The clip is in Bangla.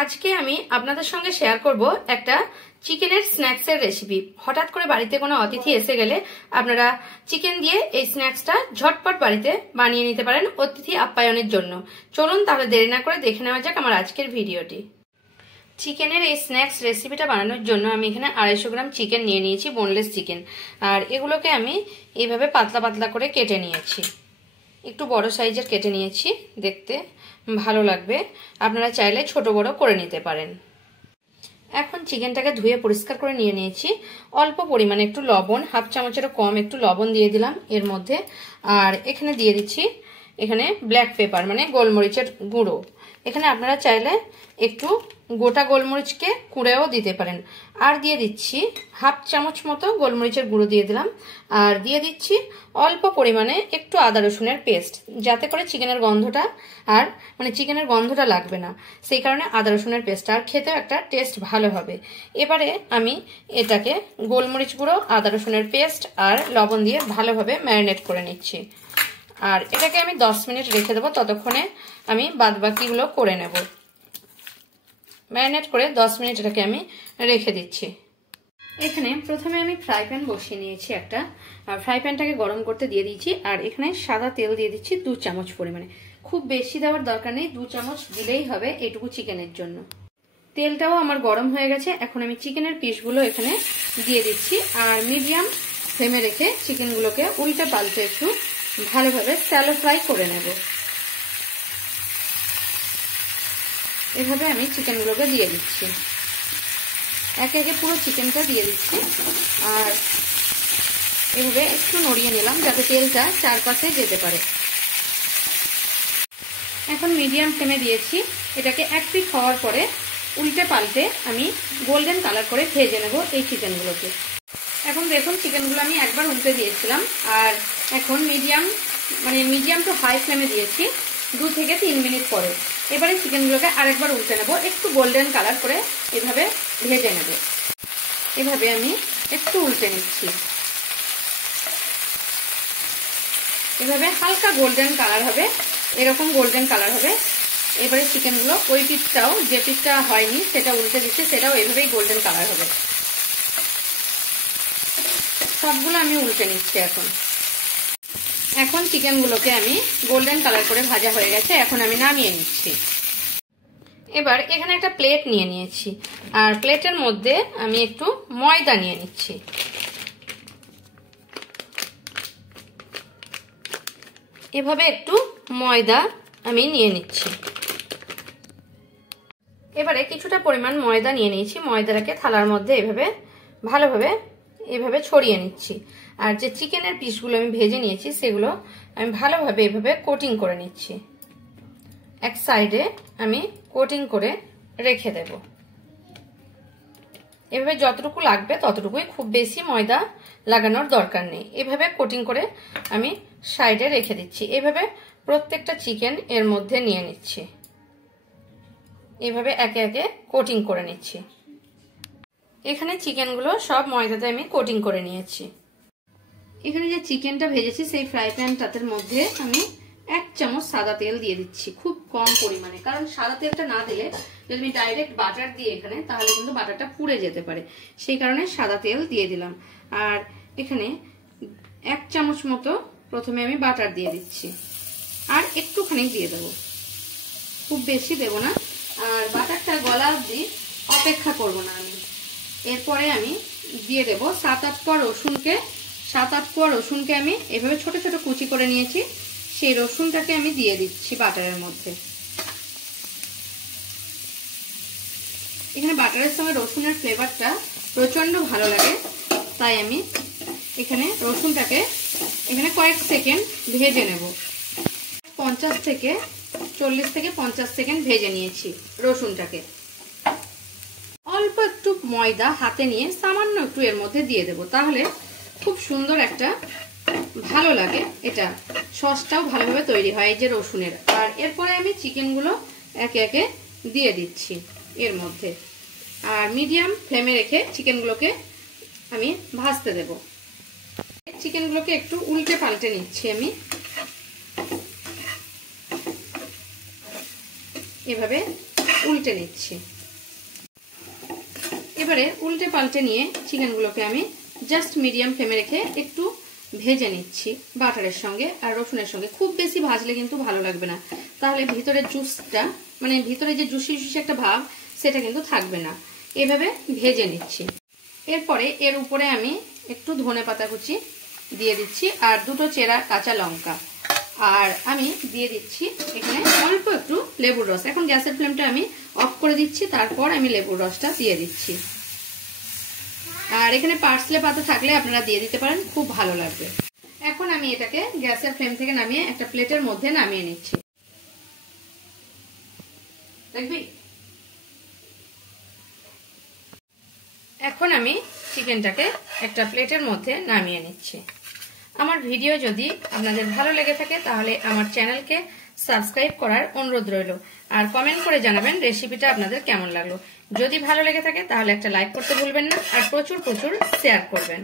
আজকে আমি আপনাদের সঙ্গে শেয়ার করব একটা চিকেনের স্ন্যাক্সের রেসিপি। হঠাৎ করে বাড়িতে কোনো অতিথি এসে গেলে আপনারা চিকেন দিয়ে এই স্ন্যাক্সটা ঝটপট বাড়িতে বানিয়ে নিতে পারেন অতিথি আপ্যায়নের জন্য। চলুন তাহলে দেরি না করে দেখে নেওয়া যাক আমার আজকের ভিডিওটি। চিকেনের এই স্ন্যাক্স রেসিপিটা বানানোর জন্য আমি এখানে 250 গ্রাম চিকেন নিয়ে নিয়েছি, বোনলেস চিকেন। আর এগুলোকে আমি এইভাবে পাতলা পাতলা করে কেটে নিয়েছি, একটু বড় সাইজের কেটে নিয়েছি, দেখতে ভালো লাগবে। আপনারা চাইলে ছোট বড় করে নিতে পারেন। এখন চিকেনটাকে ধুয়ে পরিষ্কার করে নিয়ে নিয়েছি। অল্প পরিমাণে একটু লবণ, হাফ চামচেরও কম একটু লবণ দিয়ে দিলাম এর মধ্যে। আর এখানে দিয়ে দিচ্ছি এখানে ব্ল্যাক পেপার মানে গোলমরিচের গুঁড়ো। এখানে আপনারা চাইলে একটু গোটা গোলমরিচকে কুড়েও দিতে পারেন। আর দিয়ে দিচ্ছি হাফ চামচ মতো গোলমরিচের গুঁড়ো দিয়ে দিলাম। আর দিয়ে দিচ্ছি অল্প পরিমাণে একটু আদা রসুনের পেস্ট, যাতে করে চিকেনের গন্ধটা চিকেনের গন্ধটা লাগবে না, সেই কারণে আদা রসুনের পেস্ট। আর খেতেও একটা টেস্ট ভালো হবে। এবারে আমি এটাকে গোলমরিচ গুঁড়ো, আদা রসুনের পেস্ট আর লবণ দিয়ে ভালোভাবে ম্যারিনেট করে নিচ্ছি। আর এটাকে আমি 10 মিনিট রেখে দেবো, ততক্ষণে আমি বাদবাকিগুলো করে নেব। ম্যারিনেট করে 10 মিনিট এটাকে আমি রেখে দিচ্ছি। এখানে প্রথমে আমি ফ্রাই প্যান বসিয়ে নিয়েছি একটা, আর ফ্রাই প্যানটাকে গরম করতে দিয়ে দিয়েছি। আর এখানে সাদা তেল দিয়ে দিচ্ছি 2 চামচ পরিমাণে। খুব বেশি দেওয়ার দরকার নেই, 2 চামচ দিলেই হবে এইটুকু চিকেনের জন্য। তেলটাও আমার গরম হয়ে গেছে। এখন আমি চিকেনের পিসগুলো এখানে দিয়ে দিচ্ছি। আর মিডিয়াম ফ্লেমে রেখে চিকেনগুলোকে উল্টে পাল্টে একটু ভালোভাবে শ্যালো ফ্রাই করে নেব। এভাবে আমি চিকেনগুলোকে দিয়ে দিচ্ছি, একে একে পুরো চিকেনটা দিয়ে দিচ্ছি। আর এভাবে একটু নড়িয়ে নিলাম যাতে তেলটা চারপাশে যেতে পারে। এখন মিডিয়াম ফ্লেমে দিয়েছি। এটাকে এক পিঠ হওয়ার পরে উল্টে পাল্টে আমি গোল্ডেন কালার করে ভেজে নেব এই চিকেনগুলোকে। এখন দেখুন চিকেনগুলো আমি একবার উল্টে দিয়েছিলাম। আর এখন মিডিয়াম টু হাই ফ্লেমে দিয়েছি 2 থেকে 3 মিনিট পরে। এবারে চিকেনগুলোকে আরেকবার উল্টে নেব, একটু গোল্ডেন কালার করে এভাবে ভেজে নেব। এভাবে আমি একটু উল্টে নিচ্ছি, এভাবে হালকা গোল্ডেন কালার হবে, এরকম গোল্ডেন কালার হবে। এবারে চিকেনগুলো ওই পিঠটাও, যে পিঠটা হয়নি সেটা উল্টে দিচ্ছি, সেটাও এভাবেই গোল্ডেন কালার হবে। সবগুলো আমি উল্টে নিচ্ছি। এখন চিকেনগুলোকে আমি গোল্ডেন কালার করে ভাজা হয়ে গেছে, এখন আমি নামিয়ে নিচ্ছি। এবার এখানে একটা প্লেট নিয়ে নিয়েছি, আর প্লেটের মধ্যে আমি একটু ময়দা নিয়ে নিচ্ছি। এভাবে একটু ময়দা আমি নিয়ে নিচ্ছি। এবারে কিছুটা পরিমাণ ময়দা নিয়ে নিয়েছি, ময়দাটাকে থালার মধ্যে এভাবে ভালোভাবে এভাবে ছড়িয়ে নিচ্ছি। আর যে চিকেনের পিসগুলো আমি ভেজে নিয়েছি সেগুলো আমি ভালোভাবে এভাবে কোটিং করে নিচ্ছি। এক সাইডে আমি কোটিং করে রেখে দেব। এভাবে যতটুকু লাগবে ততটুকুই, খুব বেশি ময়দা লাগানোর দরকার নেই। এভাবে কোটিং করে আমি সাইডে রেখে দিচ্ছি। এভাবে প্রত্যেকটা চিকেন এর মধ্যে নিয়ে নিচ্ছি, এভাবে একে একে কোটিং করে নিচ্ছি। এখানে চিকেনগুলো সব ময়দাতে আমি কোটিং করে নিয়েছি। এখানে যে চিকেনটা ভেজেছি সেই ফ্রাই প্যানটার মধ্যে আমি 1 চামচ সাদা তেল দিয়ে দিচ্ছি, খুব কম পরিমাণে। কারণ সাদা তেলটা না দিলে যদি আমি ডাইরেক্ট বাটার দিই এখানে, তাহলে কিন্তু বাটারটা পুড়ে যেতে পারে, সেই কারণে সাদা তেল দিয়ে দিলাম। আর এখানে 1 চামচ মতো প্রথমে আমি বাটার দিয়ে দিচ্ছি, আর একটুখানি দিয়ে দেবো, খুব বেশি দেব না। আর বাটারটা গলা অবধি অপেক্ষা করব না আমি। এরপরে আমি দিয়ে দেবো 7-8 কোয়া রসুনকে আমি এভাবে ছোট ছোট কুচি করে নিয়েছি, সেই রসুনটাকে আমি দিয়ে দিচ্ছি বাটারের মধ্যে। এখানে বাটারের সঙ্গে রসুনের ফ্লেভারটা প্রচন্ড ভালো লাগে, তাই আমি এখানে রসুনটাকে এখানে কয়েক সেকেন্ড ভেজে নেব। 40 থেকে 50 সেকেন্ড ভেজে নিয়েছি রসুনটাকে। অল্প একটু ময়দা হাতে নিয়ে সামান্য একটু এর মধ্যে দিয়ে দেব, তাহলে খুব সুন্দর একটা ভালো লাগে, এটা সসটাও ভালোভাবে তৈরি হয় এই যে রসুনের। আর এরপরে আমি চিকেনগুলো একে একে দিয়ে দিচ্ছি এর মধ্যে। আর মিডিয়াম ফ্লেমে রেখে চিকেনগুলোকে আমি ভাজতে দেব। চিকেনগুলোকে একটু উল্টে পাল্টে নিচ্ছি আমি, এভাবে উল্টে নিচ্ছি। এবারে উল্টে পাল্টে নিয়ে চিকেনগুলোকে আমি জাস্ট মিডিয়াম ফ্লেমে রেখে একটু ভেজে নিচ্ছি বাটারের সঙ্গে আর রসুনের সঙ্গে। খুব বেশি ভাজলে কিন্তু ভালো লাগবে না, তাহলে ভিতরের জুসটা মানে ভিতরে যে জুসি জুসি একটা ভাব সেটা কিন্তু থাকবে না। এভাবে ভেজে নিচ্ছি। এরপরে এর উপরে আমি একটু ধনেপাতা কুচি দিয়ে দিচ্ছি আর দুটো চেরা কাঁচা লঙ্কা, আর আমি দিয়ে দিচ্ছি এখানে অল্প একটু লেবুর রস। এখন গ্যাসের ফ্লেমটা আমি অফ করে দিচ্ছি, তারপর আমি লেবুর রসটা দিয়ে দিচ্ছি। আর এখানে পার্সলে পাতা থাকলে আপনারা দিয়ে দিতে পারেন, খুব ভালো লাগবে। এখন আমি এটাকে গ্যাসের ফ্লেম থেকে নামিয়ে একটা প্লেটের মধ্যে নামিয়ে নিচ্ছি। দেখবি, এখন আমি চিকেনটাকে একটা প্লেটের মধ্যে নামিয়ে নিচ্ছি। আমার ভিডিও যদি আপনাদের ভালো লেগে থাকে তাহলে আমার চ্যানেলকে সাবস্ক্রাইব করার অনুরোধ রইল, আর কমেন্ট করে জানাবেন রেসিপিটা আপনাদের কেমন লাগলো। যদি ভালো লেগে থাকে তাহলে একটা লাইক করতে ভুলবেন না, আর প্রচুর প্রচুর শেয়ার করবেন।